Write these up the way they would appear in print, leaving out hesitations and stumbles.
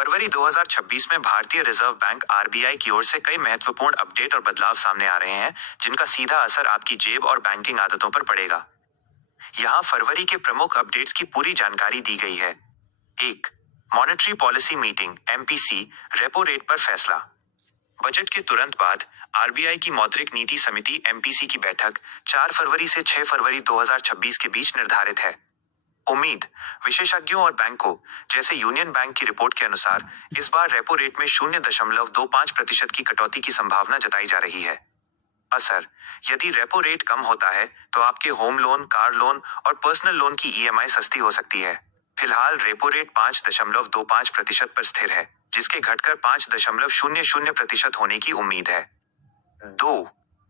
फरवरी 2026 में भारतीय reserve bank RBI की ओर से कई महत्वपूर्ण अपडेट और बदलाव सामने आ रहे हैं, जिनका सीधा असर आपकी जेब और बैंकिंग आदतों पर पड़ेगा। यहाँ फरवरी के प्रमुख अपडेट्स की पूरी जानकारी दी गई है। 1. Monetary policy meeting MPC, repo rate पर फैसला। बजट के तुरंत बाद आरबीआई की मौद्रिक नीति समिति एमपीसी की बैठक 4 फरवरी से 6 फरवरी 2026 के बीच निर्धारित है। उम्मीद, विशेषज्ञों और बैंकों जैसे यूनियन बैंक की रिपोर्ट के अनुसार इस बार रेपो रेट में 0.25% की कटौती की संभावना जताई जा रही है। असर, यदि रेपो रेट कम होता है तो आपके होम लोन, कार लोन और पर्सनल लोन की ईएमआई सस्ती हो सकती है। फिलहाल रेपो रेट 5.25% पर स्थिर है, जिसके घटकर 5.00% होने की उम्मीद है। 2.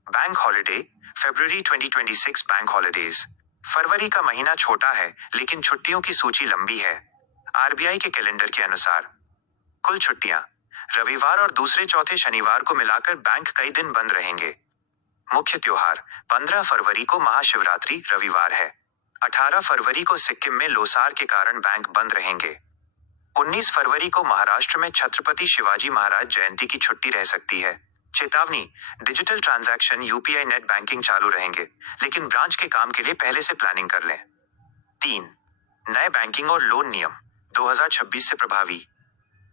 बैंक हॉलिडे, फरवरी 2026 बैंक हॉलिडेज। फरवरी का महीना छोटा है, लेकिन छुट्टियों की सूची लंबी है। आरबीआई के कैलेंडर के अनुसार कुल छुट्टियां रविवार और दूसरे चौथे शनिवार को मिलाकर बैंक कई दिन बंद रहेंगे। मुख्य त्योहार 15 फरवरी को महाशिवरात्रि रविवार है। 18 फरवरी को सिक्किम में लोसार के कारण बैंक बंद रहेंगे। 19 फरवरी को महाराष्ट्र में छत्रपति शिवाजी महाराज जयंती की छुट्टी रह सकती है। चेतावनी, digital transaction UPI net banking चालू रहेंगे, लेकिन ब्रांच के काम के लिए पहले से प्लानिंग कर लें। 3. नए बैंकिंग और लोन नियम 2026 से प्रभावी।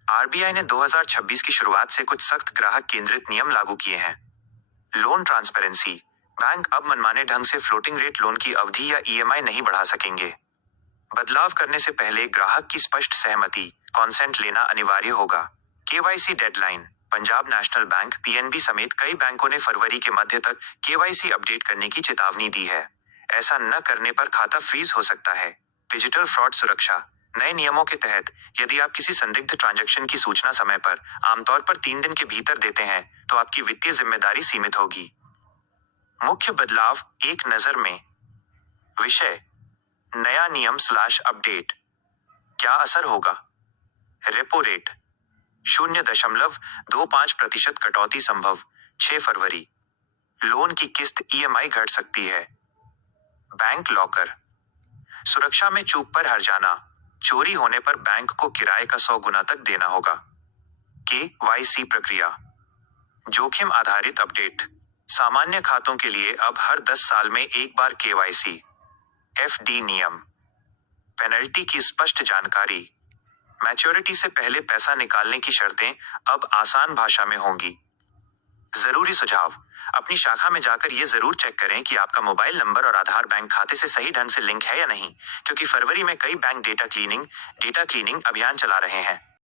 आरबीआई ने 2026 की शुरुआत से कुछ सख्त ग्राहक केंद्रित नियम लागू किए हैं। लोन ट्रांसपेरेंसी, बैंक अब मनमाने ढंग से फ्लोटिंग रेट लोन की अवधि या ईएमआई नहीं बढ़ा सकेंगे। बदलाव करने से पहले ग्राहक की स्पष्ट सहमति कॉन्सेंट लेना अनिवार्य होगा। KYC deadline, Punjab national bank PNB समेत कई बैंकों ने फरवरी के मध्य तक केवाईसी अपडेट करने की चेतावनी दी है। ऐसा न करने पर खाता फ्रीज हो सकता है। डिजिटल फ्रॉड सुरक्षा, नए नियमों के तहत यदि आप किसी संदिग्ध ट्रांजैक्शन की सूचना समय पर, आमतौर पर 3 दिन के भीतर देते हैं, तो आपकी वित्तीय जिम्मेदारी सीमित होगी। मुख्य बदलाव एक नजर में। विषय, नया नियम / अपडेट। क्या असर होगा? रेपो रेट 0.25% कटौती संभव 6 फरवरी। लोन की किस्त ईएमआई घट सकती है। बैंक लॉकर, सुरक्षा में चूक पर हर्जाना, चोरी होने पर बैंक को किराए का 100 गुना तक देना होगा। केवाईसी प्रक्रिया, जोखिम आधारित अपडेट, सामान्य खातों के लिए अब हर 10 साल में एक बार केवाईसी। एफडी नियम, पेनल्टी की स्पष्ट जानकारी, मैच्योरिटी से पहले पैसा निकालने की शर्तें अब आसान भाषा में होंगी। जरूरी सुझाव, अपनी शाखा में जाकर ये जरूर चेक करें कि आपका मोबाइल नंबर और आधार बैंक खाते से सही ढंग से लिंक है या नहीं, क्योंकि फरवरी में कई बैंक डेटा क्लीनिंग अभियान चला रहे हैं।